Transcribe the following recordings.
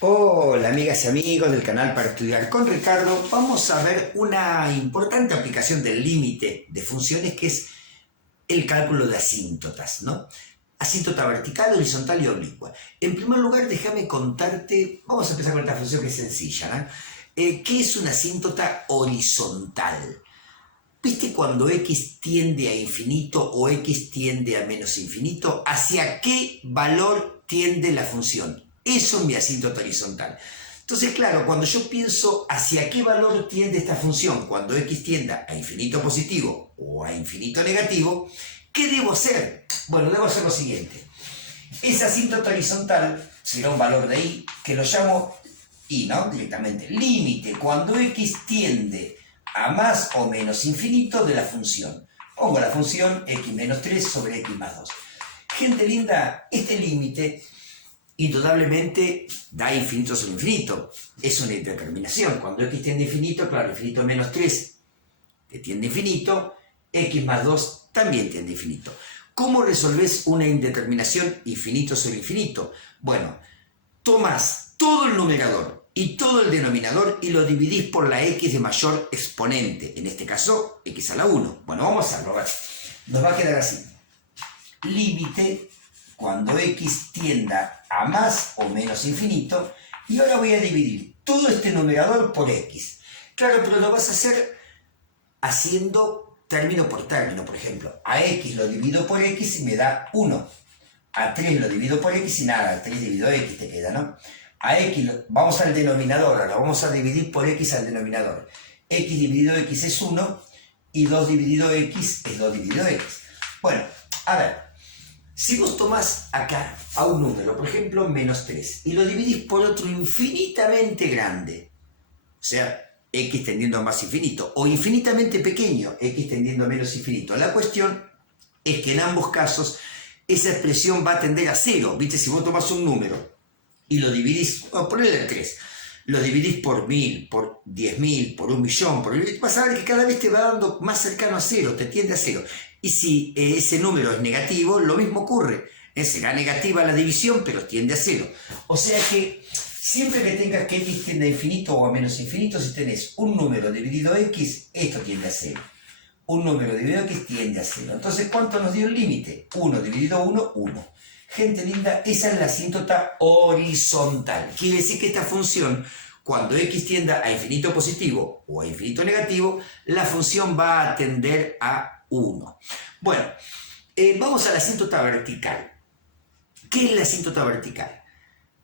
Hola amigas y amigos del canal para estudiar con Ricardo. Vamos a ver una importante aplicación del límite de funciones que es el cálculo de asíntotas, ¿no? Asíntota vertical, horizontal y oblicua. En primer lugar, déjame contarte, vamos a empezar con esta función que es sencilla, ¿no? ¿Qué es una asíntota horizontal? ¿Viste cuando x tiende a infinito o x tiende a menos infinito? ¿Hacia qué valor tiende la función? Eso es mi asíntota horizontal. Entonces, claro, cuando yo pienso hacia qué valor tiende esta función, cuando x tienda a infinito positivo o a infinito negativo, ¿qué debo hacer? Bueno, debo hacer lo siguiente. Esa asíntota horizontal será un valor de y que lo llamo y, ¿no? Directamente. Límite cuando x tiende a más o menos infinito de la función. Pongo la función x menos 3 sobre x más 2. Gente linda, este límite indudablemente da infinito sobre infinito. Es una indeterminación. Cuando x tiende a infinito, claro, infinito menos 3 que tiende a infinito, x más 2 también tiende a infinito. ¿Cómo resolvés una indeterminación infinito sobre infinito? Bueno, tomás todo el numerador y todo el denominador y lo dividís por la x de mayor exponente, en este caso x a la 1. Bueno, vamos a hacerlo, a ver. Nos va a quedar así. Límite cuando x tienda a más o menos infinito, y ahora voy a dividir todo este numerador por x. Claro, pero lo vas a hacer haciendo término por término. Por ejemplo, a x lo divido por x y me da 1. A 3 lo divido por x y nada, 3 dividido x te queda, ¿no? A x, vamos al denominador, ahora vamos a dividir por x al denominador. X dividido x es 1 y 2 dividido x es 2 dividido x. Bueno, a ver, si vos tomás acá a un número, por ejemplo, menos 3, y lo dividís por otro infinitamente grande, o sea, x tendiendo a más infinito, o infinitamente pequeño, x tendiendo a menos infinito, la cuestión es que en ambos casos esa expresión va a tender a 0. ¿Viste? Si vos tomás un número y lo dividís, ponele el 3, lo dividís por 1000, por 10.000, por 1.000.000, vas a ver que cada vez te va dando más cercano a 0, te tiende a 0. Y si ese número es negativo, lo mismo ocurre. Será negativa la división, pero tiende a 0. O sea que siempre que tengas que x tiende a infinito o a menos infinito, si tenés un número dividido x, esto tiende a 0. Un número dividido x tiende a 0. Entonces, ¿cuánto nos dio el límite? 1 dividido 1, 1. Gente linda, esa es la asíntota horizontal. Quiere decir que esta función, cuando x tienda a infinito positivo o a infinito negativo, la función va a tender a 1. Bueno, vamos a la asíntota vertical. ¿Qué es la asíntota vertical?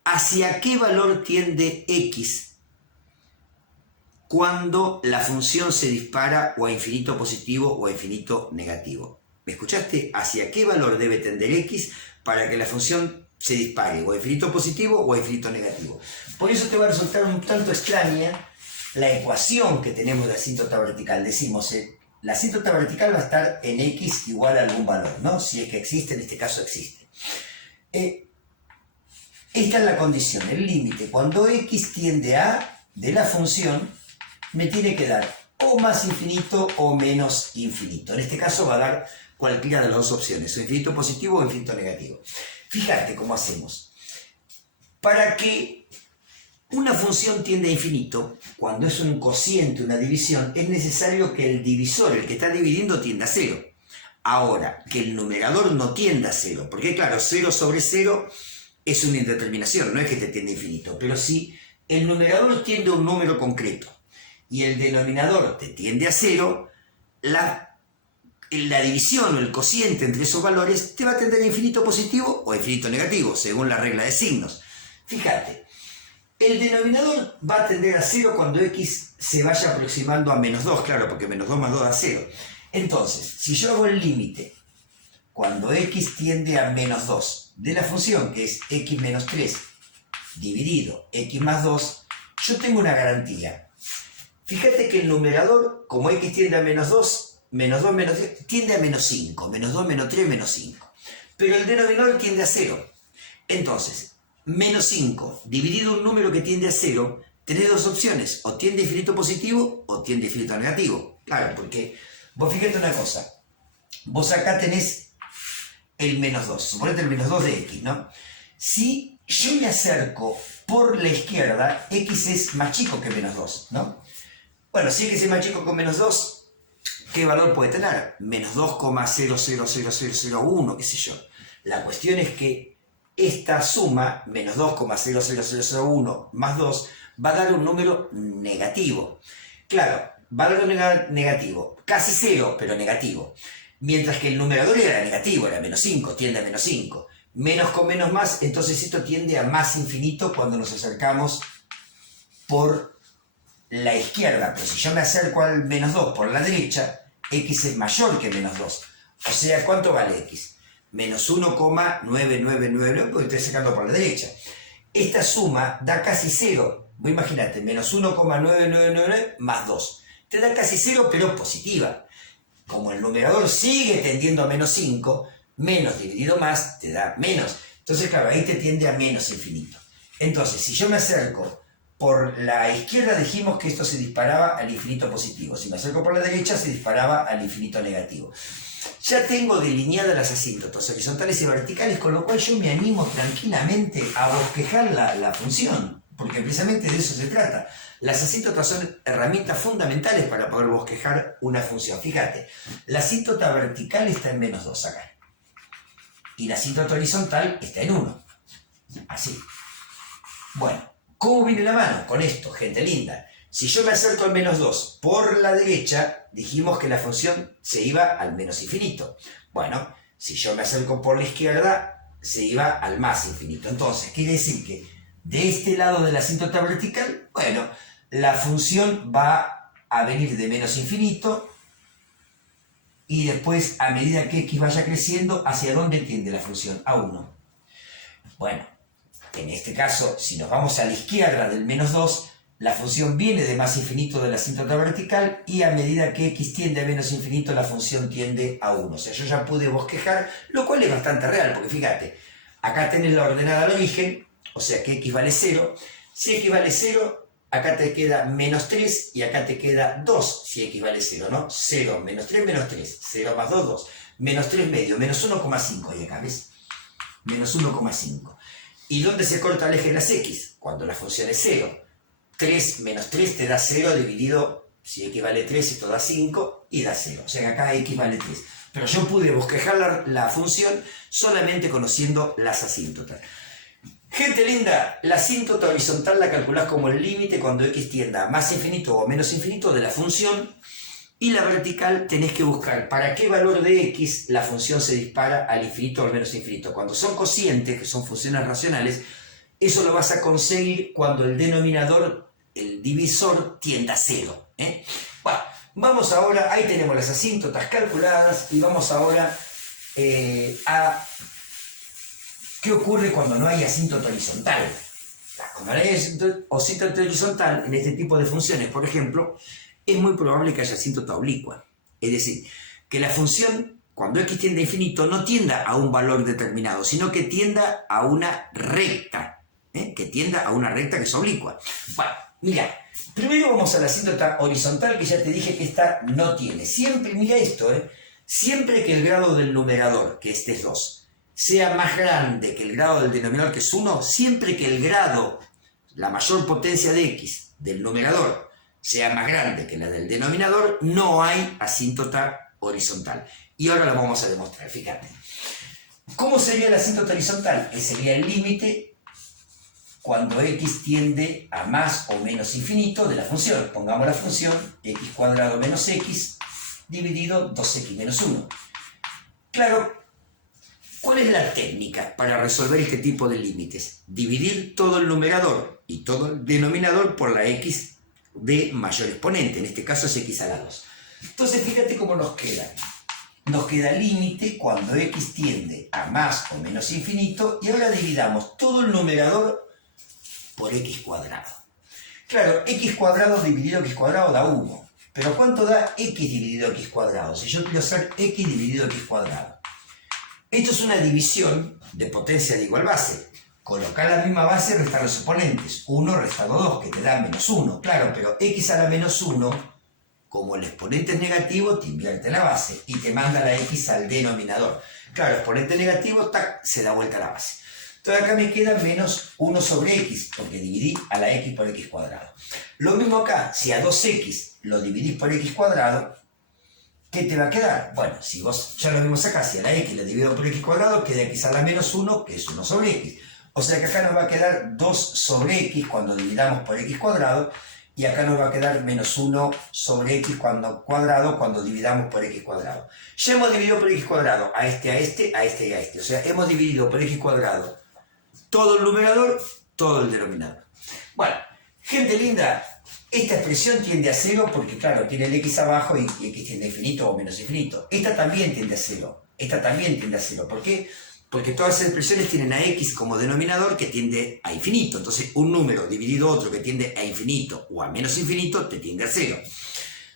¿Hacia qué valor tiende x cuando la función se dispara o a infinito positivo o a infinito negativo? ¿Me escuchaste? ¿Hacia qué valor debe tender x para que la función se dispare o a infinito positivo o a infinito negativo? Por eso te va a resultar un tanto extraña la ecuación que tenemos de asíntota vertical. Decimos, la asíntota vertical va a estar en x igual a algún valor, ¿no? Si es que existe, en este caso existe. Esta es la condición, el límite. Cuando x tiende a de la función, me tiene que dar o más infinito o menos infinito. En este caso va a dar cualquiera de las dos opciones, o infinito positivo o infinito negativo. Fíjate cómo hacemos. Para que una función tienda a infinito, cuando es un cociente, una división, es necesario que el divisor, el que está dividiendo, tienda a 0. Ahora, que el numerador no tienda a 0, porque claro, 0 sobre 0 es una indeterminación, no es que te tienda a infinito, pero si el numerador tiende a un número concreto y el denominador te tiende a 0, la división o el cociente entre esos valores te va a tender a infinito positivo o a infinito negativo, según la regla de signos. Fíjate, el denominador va a tender a 0 cuando x se vaya aproximando a menos 2, claro, porque menos 2 más 2 da 0. Entonces, si yo hago el límite cuando x tiende a menos 2 de la función, que es x menos 3 dividido x más 2, yo tengo una garantía. Fíjate que el numerador, como x tiende a menos 2, menos 2, menos 3, tiende a menos 5, menos 2, menos 3, menos 5. Pero el denominador tiende a 0. Entonces, menos 5 dividido un número que tiende a 0, tenés dos opciones, o tiende a infinito positivo o tiende a infinito negativo. Claro, porque vos fíjate una cosa, vos acá tenés el menos 2, suponete el menos 2 de x, ¿no? Si yo me acerco por la izquierda, x es más chico que menos 2, ¿no? Bueno, si x es más chico que menos 2, ¿qué valor puede tener? Menos 2,000001, qué sé yo. La cuestión es que esta suma, menos 2,00001 más 2, va a dar un número negativo. Claro, valor negativo, casi 0, pero negativo. Mientras que el numerador era negativo, era menos 5, tiende a menos 5. Menos con menos más, entonces esto tiende a más infinito cuando nos acercamos por la izquierda. Pero si yo me acerco al menos 2 por la derecha, x es mayor que menos 2. O sea, ¿cuánto vale x? Menos 1,9999, porque estoy sacando por la derecha. Esta suma da casi 0. Vos imagínate, menos 1,999 más 2. Te da casi 0, pero positiva. Como el numerador sigue tendiendo a menos 5, menos dividido más te da menos. Entonces, claro, ahí te tiende a menos infinito. Entonces, si yo me acerco por la izquierda, dijimos que esto se disparaba al infinito positivo. Si me acerco por la derecha, se disparaba al infinito negativo. Ya tengo delineadas las asíntotas horizontales y verticales, con lo cual yo me animo tranquilamente a bosquejar la función, porque precisamente de eso se trata. Las asíntotas son herramientas fundamentales para poder bosquejar una función. Fíjate, la asíntota vertical está en menos 2 acá, y la asíntota horizontal está en 1. Así. Bueno, ¿cómo viene la mano con esto, gente linda? Si yo me acerco al menos 2 por la derecha, dijimos que la función se iba al menos infinito. Bueno, si yo me acerco por la izquierda, se iba al más infinito. Entonces, quiere decir que de este lado de la asíntota vertical, bueno, la función va a venir de menos infinito y después, a medida que x vaya creciendo, ¿hacia dónde tiende la función? A 1. Bueno, en este caso, si nos vamos a la izquierda del menos 2, la función viene de más infinito de la asíntota vertical y a medida que x tiende a menos infinito, la función tiende a 1. O sea, yo ya pude bosquejar, lo cual es bastante real, porque fíjate, acá tenés la ordenada al origen, o sea que x vale 0. Si x vale 0, acá te queda menos 3 y acá te queda 2 si x vale 0, ¿no? 0, menos 3, 0 más 2, 2. Menos 3 medio, menos 1,5 y acá, ¿ves? Menos 1,5. ¿Y dónde se corta el eje de las x? Cuando la función es 0. 3 menos 3 te da 0 dividido, si x vale 3, esto da 5 y da 0. O sea que acá x vale 3. Pero yo pude bosquejar la función solamente conociendo las asíntotas. Gente linda, la asíntota horizontal la calculás como el límite cuando x tienda a más infinito o menos infinito de la función, y la vertical tenés que buscar para qué valor de x la función se dispara al infinito o al menos infinito. Cuando son cocientes, que son funciones racionales, eso lo vas a conseguir cuando el denominador, el divisor, tienda a 0. Bueno, vamos ahora, ahí tenemos las asíntotas calculadas y vamos ahora a qué ocurre cuando no hay asíntota horizontal. Cuando no hay asíntota horizontal en este tipo de funciones, por ejemplo, es muy probable que haya asíntota oblicua. Es decir, que la función, cuando x tiende a infinito, no tienda a un valor determinado, sino que tienda a una recta. Que tienda a una recta que es oblicua. Bueno, mira, primero vamos a la asíntota horizontal, que ya te dije que esta no tiene. Siempre, mira esto, siempre que el grado del numerador, que este es 2, sea más grande que el grado del denominador, que es 1, siempre que el grado, la mayor potencia de x del numerador, sea más grande que la del denominador, no hay asíntota horizontal. Y ahora lo vamos a demostrar, fíjate. ¿Cómo sería la asíntota horizontal? Sería el límite cuando x tiende a más o menos infinito de la función. Pongamos la función x cuadrado menos x dividido 2x menos 1. Claro, ¿cuál es la técnica para resolver este tipo de límites? Dividir todo el numerador y todo el denominador por la x de mayor exponente, en este caso es x a la 2. Entonces fíjate cómo nos queda. Nos queda límite cuando x tiende a más o menos infinito, y ahora dividamos todo el numerador por x cuadrado. Claro, x cuadrado dividido x cuadrado da 1, pero ¿cuánto da x dividido x cuadrado? Si yo quiero hacer x dividido x cuadrado. Esto es una división de potencia de igual base. Colocar la misma base, restar los exponentes. 1 restado 2, que te da menos 1. Claro, pero x a la menos 1, como el exponente es negativo, te invierte la base y te manda la x al denominador. Claro, exponente negativo, tac, se da vuelta a la base. Entonces acá me queda menos 1 sobre x, porque dividí a la x por x cuadrado. Lo mismo acá, si a 2x lo dividís por x cuadrado, ¿qué te va a quedar? Bueno, si vos ya lo vimos acá, si a la x la divido por x cuadrado, queda x a la menos 1, que es 1 sobre x. O sea que acá nos va a quedar 2 sobre x cuando dividamos por x cuadrado, y acá nos va a quedar menos 1 sobre x cuadrado cuando dividamos por x cuadrado. Ya hemos dividido por x cuadrado a este, a este, a este y a este. O sea, hemos dividido por x cuadrado todo el numerador, todo el denominador. Bueno, gente linda, esta expresión tiende a 0 porque, claro, tiene el x abajo y x tiende a infinito o menos infinito. Esta también tiende a 0. Esta también tiende a 0. ¿Por qué? Porque todas las expresiones tienen a x como denominador que tiende a infinito. Entonces, un número dividido otro que tiende a infinito o a menos infinito te tiende a 0.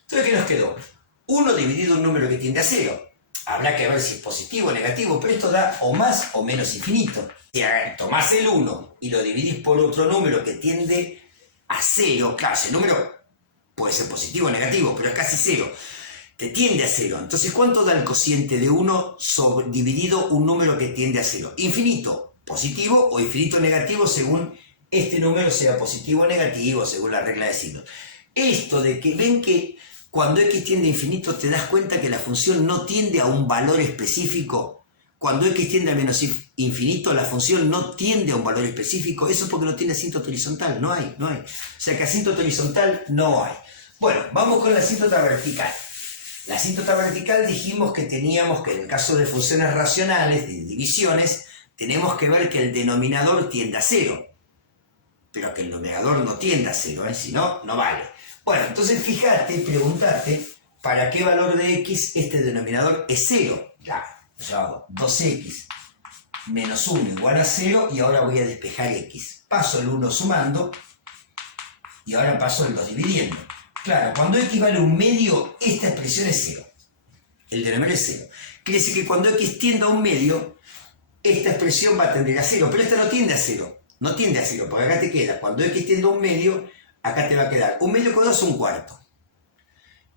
Entonces, ¿qué nos quedó? 1 dividido un número que tiende a 0. Habrá que ver si es positivo o negativo, pero esto da o más o menos infinito. Si tomás el 1 y lo dividís por otro número que tiende a 0, claro, ese número puede ser positivo o negativo, pero es casi 0. Te tiende a 0. Entonces, ¿cuánto da el cociente de 1 dividido un número que tiende a 0? Infinito positivo o infinito negativo según este número sea positivo o negativo, según la regla de signos. Esto de que ven que cuando x tiende a infinito te das cuenta que la función no tiende a un valor específico. Cuando x tiende a menos infinito, la función no tiende a un valor específico. Eso es porque no tiene asíntota horizontal. No hay. O sea que asíntota horizontal no hay. Bueno, vamos con la asíntota vertical. La asíntota vertical dijimos que teníamos que en el caso de funciones racionales, de divisiones, tenemos que ver que el denominador tiende a 0. Pero que el numerador no tiende a 0, si no, no vale. Bueno, entonces fíjate, pregúntate, ¿para qué valor de x este denominador es 0? Ya, yo hago 2x menos 1 igual a 0 y ahora voy a despejar x. Paso el 1 sumando y ahora paso el 2 dividiendo. Claro, cuando x vale un medio, esta expresión es 0. El denominador es 0. Quiere decir que cuando x tiende a un medio, esta expresión va a tender a 0, pero esta no tiende a 0. No tiende a 0, porque acá te queda, cuando x tiende a un medio, acá te va a quedar un medio cuadrado es un cuarto.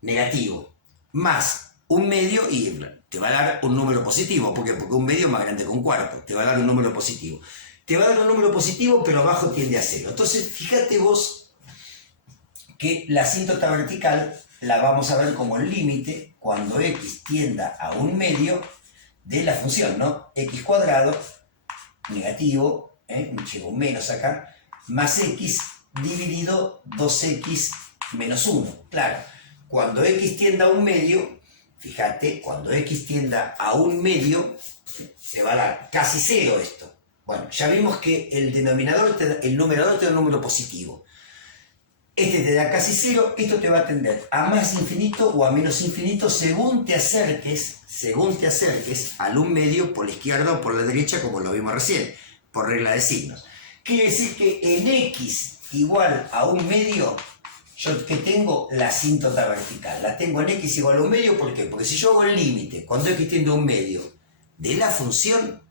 Negativo. Más un medio y te va a dar un número positivo. ¿Por qué? Porque un medio es más grande que un cuarto. Te va a dar un número positivo. Te va a dar un número positivo, pero abajo tiende a 0. Entonces, fíjate vos que la asíntota vertical la vamos a ver como el límite cuando x tienda a un medio de la función, ¿no? X cuadrado, negativo, llevo un menos acá, más x dividido 2x menos 1. Claro, cuando x tienda a un medio, fíjate, cuando x tienda a un medio, te va a dar casi 0 esto. Bueno, ya vimos que el numerador te da un número positivo. Este te da casi 0, esto te va a tender a más infinito o a menos infinito según te acerques al un medio por la izquierda o por la derecha, como lo vimos recién, por regla de signos. Quiere decir que en x igual a un medio, yo que tengo la asíntota vertical, la tengo en x igual a un medio, ¿por qué? Porque si yo hago el límite, cuando x tiende a un medio de la función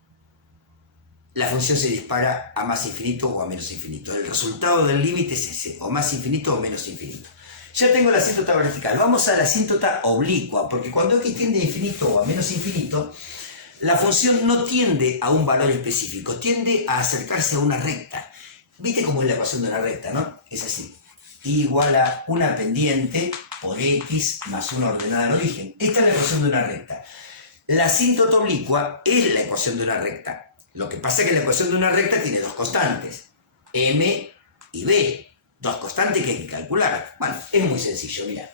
se dispara a más infinito o a menos infinito. El resultado del límite es ese, o más infinito o menos infinito. Ya tengo la asíntota vertical. Vamos a la asíntota oblicua, porque cuando x tiende a infinito o a menos infinito, la función no tiende a un valor específico, tiende a acercarse a una recta. ¿Viste cómo es la ecuación de una recta, no? Es así. Y igual a una pendiente por x más una ordenada al origen. Esta es la ecuación de una recta. La asíntota oblicua es la ecuación de una recta. Lo que pasa es que la ecuación de una recta tiene dos constantes, m y b. Dos constantes que hay que calcular. Bueno, es muy sencillo, mirá.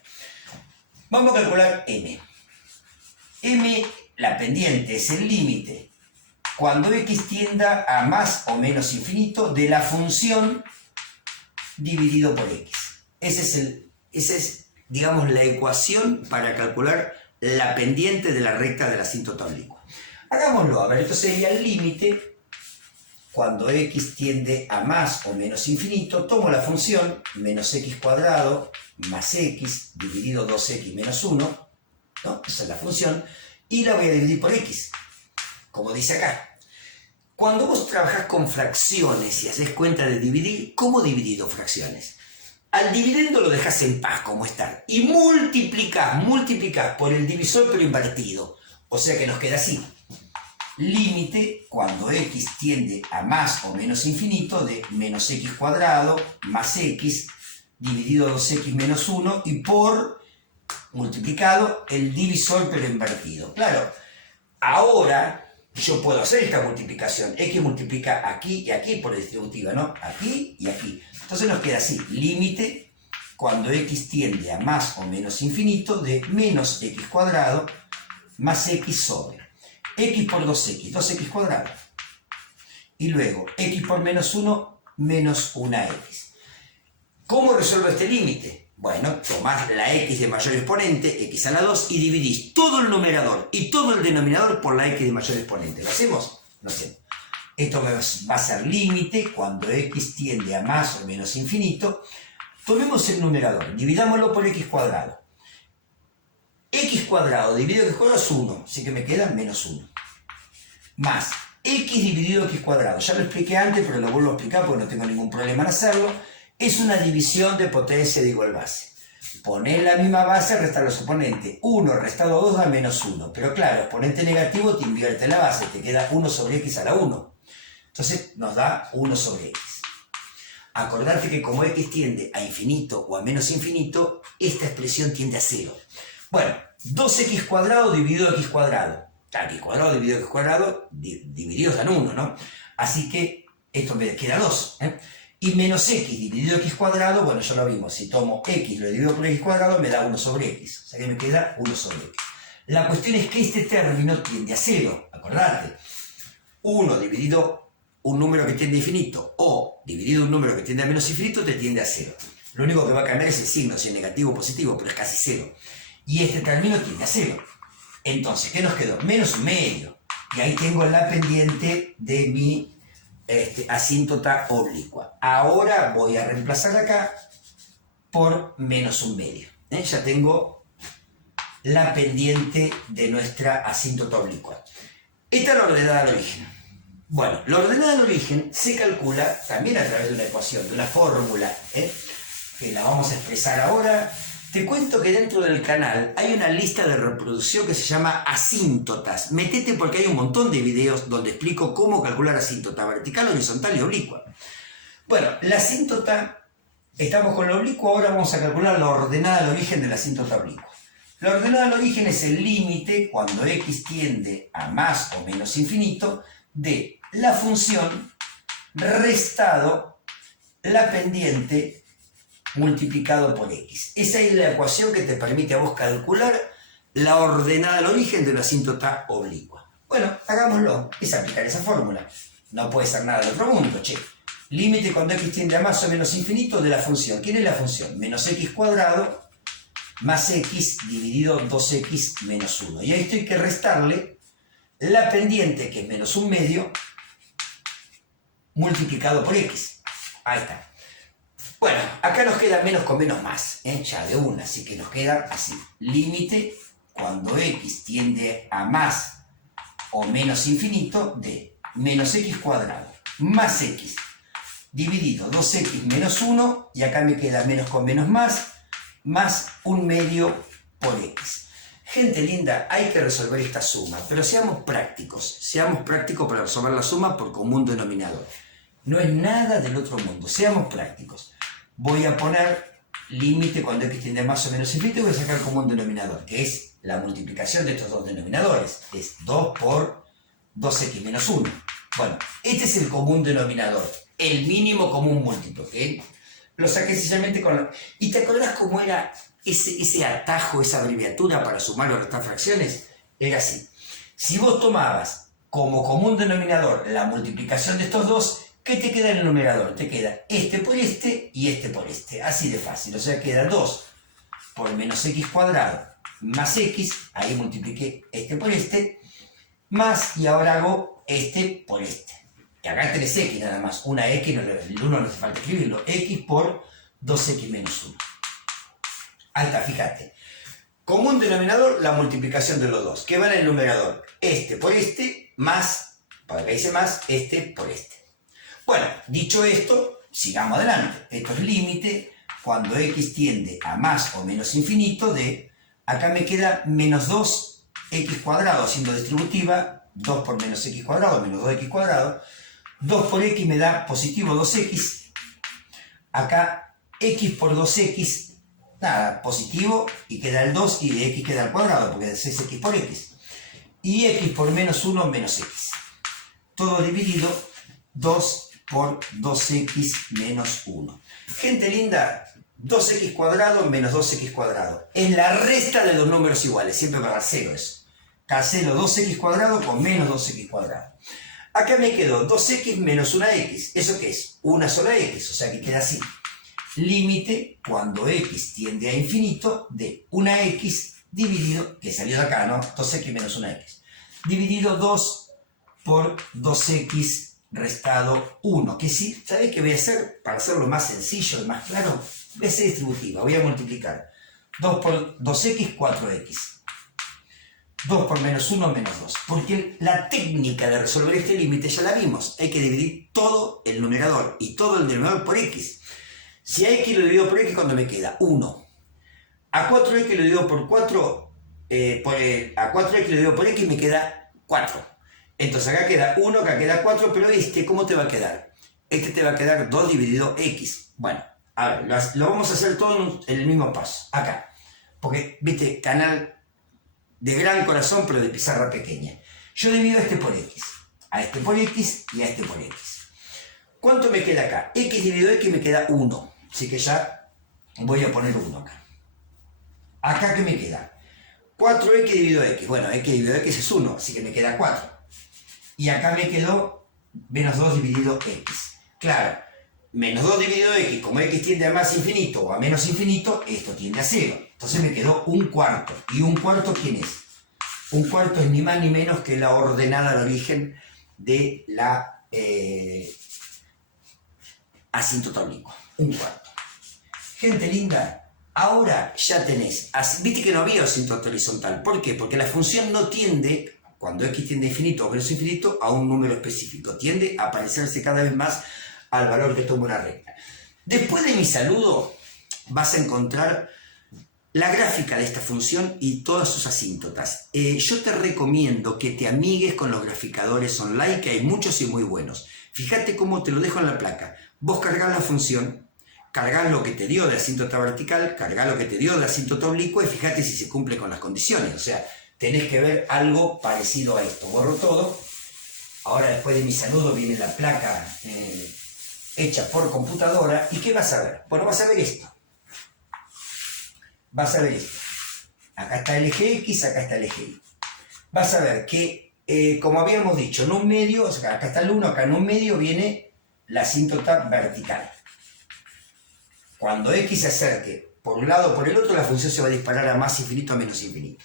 Vamos a calcular m. M, la pendiente, es el límite cuando x tienda a más o menos infinito de la función dividido por x. Esa es, digamos, la ecuación para calcular la pendiente de la recta de la asíntota oblicua. Hagámoslo, a ver, esto sería el límite cuando x tiende a más o menos infinito. Tomo la función menos x cuadrado más x dividido 2x menos 1, ¿no? Esa es la función, y la voy a dividir por x, como dice acá. Cuando vos trabajás con fracciones y haces cuenta de dividir, ¿cómo dividido fracciones? Al dividendo lo dejas en paz como está y multiplicás por el divisor pero invertido. O sea que nos queda así. límite cuando x tiende a más o menos infinito de menos x cuadrado más x dividido 2x menos 1 y por multiplicado el divisor pero invertido. Claro, ahora yo puedo hacer esta multiplicación. X multiplica aquí y aquí por distributiva, ¿no? Aquí y aquí. Entonces nos queda así, límite cuando x tiende a más o menos infinito de menos x cuadrado más x sobre x por 2x, 2x cuadrado. Y luego x por menos 1 menos 1x. ¿Cómo resuelvo este límite? Bueno, tomás la x de mayor exponente, x a la 2, y dividís todo el numerador y todo el denominador por la x de mayor exponente. ¿Lo hacemos? Lo hacemos. Esto va a ser límite cuando x tiende a más o menos infinito. Tomemos el numerador, dividámoslo por x cuadrado. X cuadrado dividido x cuadrado es 1, así que me queda menos 1. Más x dividido x cuadrado, ya lo expliqué antes, pero lo vuelvo a explicar porque no tengo ningún problema en hacerlo. Es una división de potencia de igual base. Poner la misma base, restar los exponentes. 1 restado 2 da menos 1. Pero claro, exponente negativo te invierte la base, te queda 1 sobre x a la 1. Entonces nos da 1 sobre x. Acordate que como x tiende a infinito o a menos infinito, esta expresión tiende a 0. Bueno, 2x cuadrado dividido x cuadrado. X cuadrado dividido x cuadrado, divididos dan 1, ¿no? Así que esto me queda 2. Y menos x dividido x cuadrado, bueno, ya lo vimos. Si tomo x lo divido por x cuadrado, me da 1 sobre x. O sea que me queda 1 sobre x. La cuestión es que este término tiende a 0. Acordate. 1 dividido un número que tiende a infinito o dividido un número que tiende a menos infinito te tiende a 0. Lo único que va a cambiar es el signo, si es negativo o positivo, pero es casi 0. Y este término tiende a 0. Entonces, ¿qué nos quedó? Menos un medio. Y ahí tengo la pendiente de mi asíntota oblicua. Ahora voy a reemplazar acá por menos un medio. Ya tengo la pendiente de nuestra asíntota oblicua. Esta es la ordenada al origen. Bueno, la ordenada al origen se calcula también a través de una ecuación, de una fórmula, que la vamos a expresar ahora. Te cuento que dentro del canal hay una lista de reproducción que se llama asíntotas. Metete porque hay un montón de videos donde explico cómo calcular asíntota vertical, horizontal y oblicua. Bueno, la asíntota, estamos con la oblicua, ahora vamos a calcular la ordenada al origen de la asíntota oblicua. La ordenada al origen es el límite cuando x tiende a más o menos infinito de la función restado la pendiente multiplicado por x. Esa es la ecuación que te permite a vos calcular la ordenada al origen de una asíntota oblicua. Bueno, hagámoslo. Es aplicar esa fórmula. No puede ser nada del otro mundo, che. Límite cuando x tiende a más o menos infinito de la función. ¿Quién es la función? Menos x cuadrado más x dividido 2x menos 1. Y a esto hay que restarle la pendiente, que es menos un medio, multiplicado por x. Ahí está. Bueno, acá nos queda menos con menos más, ya de una, así que nos queda así. Límite cuando x tiende a más o menos infinito de menos x cuadrado más x dividido 2x menos 1, y acá me queda menos con menos más un medio por x. Gente linda, hay que resolver esta suma, pero seamos prácticos para resolver la suma por común denominador. No es nada del otro mundo, seamos prácticos. Voy a poner límite cuando x tiende a más o menos infinito y voy a sacar el común denominador, que es la multiplicación de estos dos denominadores. Es 2 por 2x menos 1. Bueno, este es el común denominador, el mínimo común múltiplo, ¿ok? Lo saqué sencillamente con... ¿Y te acordás cómo era ese atajo, esa abreviatura para sumar o restar fracciones? Era así. Si vos tomabas como común denominador la multiplicación de estos dos, ¿qué te queda en el numerador? Te queda este por este y este por este. Así de fácil. O sea, queda 2 por menos x cuadrado más x. Ahí multipliqué este por este. Más, y ahora hago este por este. Y acá 3x nada más. Una x, el 1 no hace falta escribirlo. X por 2x menos 1. Ahí está, fíjate. Común denominador, la multiplicación de los dos. ¿Qué va en el numerador? Este por este más, para acá dice más, este por este. Bueno, dicho esto, sigamos adelante. Esto es límite cuando x tiende a más o menos infinito de, acá me queda menos 2x cuadrado siendo distributiva, 2 por menos x cuadrado menos 2x cuadrado. 2 por x me da positivo 2x. Acá x por 2x, nada, positivo, y queda el 2 y de x queda al cuadrado, porque es x por x. Y x por menos 1 menos x. Todo dividido 2 por 2x menos 1. Gente linda, 2x cuadrado menos 2x cuadrado. Es la resta de dos números iguales, siempre va a dar 0 eso. Cancelo 2x cuadrado con menos 2x cuadrado. Acá me quedó 2x menos una x. ¿Eso qué es? Una sola x, o sea que queda así. Límite cuando x tiende a infinito de una x dividido, que salió de acá, ¿no? 2x menos una x. Dividido 2 por 2x restado 1. Que sí, ¿sabés qué voy a hacer? Para hacerlo más sencillo y más claro, voy a hacer distributiva, voy a multiplicar. 2 por 2x, 4x. 2 por menos 1, menos 2. Porque la técnica de resolver este límite ya la vimos. Hay que dividir todo el numerador y todo el denominador por x. Si a x lo divido por x, ¿cuánto me queda? 1. A 4x lo divido por 4, a 4x lo divido por x me queda 4. Entonces acá queda 1, acá queda 4, pero este, ¿cómo te va a quedar? Este te va a quedar 2 dividido x. Bueno, a ver, lo vamos a hacer todo en el mismo paso. Acá. Porque, viste, canal de gran corazón, pero de pizarra pequeña. Yo divido este por x, a este por x y a este por x. ¿Cuánto me queda acá? X dividido x me queda 1. Así que ya voy a poner 1 acá. ¿Acá qué me queda? 4x dividido x. Bueno, x dividido x es 1, así que me queda 4. Y acá me quedó menos 2 dividido x. Claro, menos 2 dividido x, como x tiende a más infinito o a menos infinito, esto tiende a 0. Entonces me quedó un cuarto. ¿Y un cuarto quién es? Un cuarto es ni más ni menos que la ordenada al origen de la asíntota oblicua. Un cuarto. Gente linda, ahora ya tenés. Viste que no había asíntota horizontal. ¿Por qué? Porque la función no tiende, cuando x tiende a infinito o menos infinito, a un número específico. Tiende a parecerse cada vez más al valor que toma una recta. Después de mi saludo, vas a encontrar la gráfica de esta función y todas sus asíntotas. Yo te recomiendo que te amigues con los graficadores online, que hay muchos y muy buenos. Fíjate cómo te lo dejo en la placa. Vos cargás la función, cargás lo que te dio de asíntota vertical, cargás lo que te dio de asíntota oblicua y fíjate si se cumple con las condiciones. O sea, tenés que ver algo parecido a esto. Borro todo. Ahora, después de mi saludo, viene la placa hecha por computadora. ¿Y qué vas a ver? Bueno, vas a ver esto. Vas a ver esto. Acá está el eje X, acá está el eje Y. Vas a ver que, como habíamos dicho, en un medio, o sea, acá está el 1, acá en un medio viene la asíntota vertical. Cuando X se acerque por un lado o por el otro, la función se va a disparar a más infinito a menos infinito.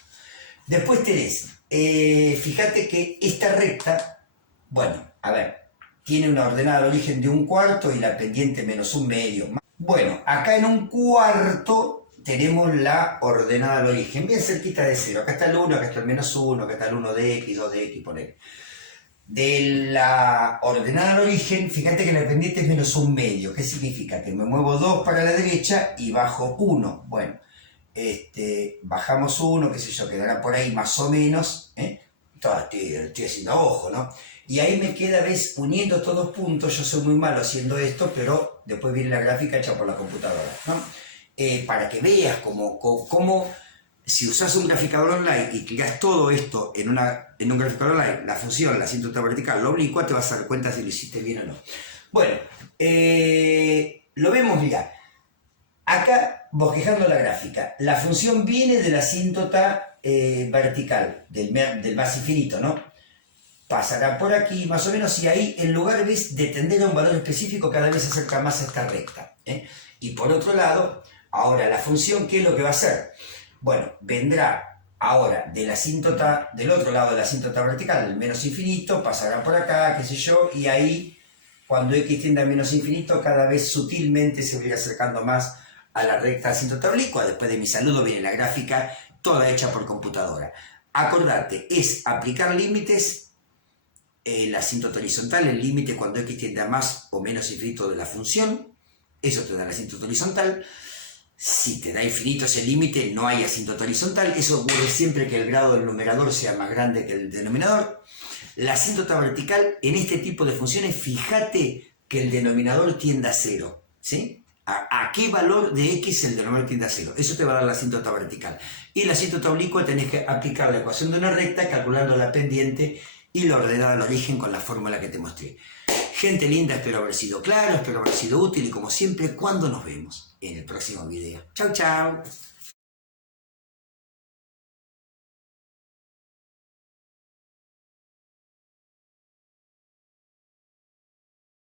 Después tenés, fíjate que esta recta, bueno, a ver, tiene una ordenada de origen de un cuarto y la pendiente menos un medio. Bueno, acá en un cuarto tenemos la ordenada al origen, bien cerquita de 0. Acá está el 1, acá está el menos 1, acá está el 1 de x, 2 de x, por ahí. De la ordenada al origen, fíjate que la pendiente es menos un medio. ¿Qué significa? Que me muevo 2 para la derecha y bajo 1. Bueno, bajamos 1, qué sé yo, quedará por ahí más o menos. Estoy haciendo ojo, ¿no? Y ahí me queda, ves, uniendo todos puntos. Yo soy muy malo haciendo esto, pero después viene la gráfica hecha por la computadora, ¿no? Para que veas cómo si usas un graficador online y clicas todo esto en un graficador online, la función, la asíntota vertical, lo oblicua, te vas a dar cuenta si lo hiciste bien o no. Bueno, lo vemos, mirá. Acá, bosquejando la gráfica, la función viene de la asíntota vertical, del más infinito, ¿no? Pasará por aquí, más o menos, y ahí, en lugar, ¿ves?, de tender a un valor específico, cada vez se acerca más a esta recta. Y por otro lado, ahora la función, ¿qué es lo que va a hacer? Bueno, vendrá ahora de la asíntota, del otro lado de la asíntota vertical, el menos infinito, pasará por acá, qué sé yo, y ahí, cuando x tiende a menos infinito, cada vez sutilmente se va a ir acercando más a la recta asíntota oblicua. Después de mi saludo viene la gráfica, toda hecha por computadora. Acordate, es aplicar límites. La asíntota horizontal, el límite cuando x tiende a más o menos infinito de la función, eso te da la asíntota horizontal. Si te da infinito ese límite, no hay asíntota horizontal. Eso ocurre siempre que el grado del numerador sea más grande que el denominador. La asíntota vertical, en este tipo de funciones, fíjate que el denominador tiende a 0, ¿sí? ¿A qué valor de x el denominador tiende a 0? Eso te va a dar la asíntota vertical. Y la asíntota oblicua tenés que aplicar la ecuación de una recta calculando la pendiente y la ordenada al origen con la fórmula que te mostré. Gente linda, espero haber sido claro, espero haber sido útil y como siempre, ¿cuándo nos vemos? En el próximo video. Chau, chau.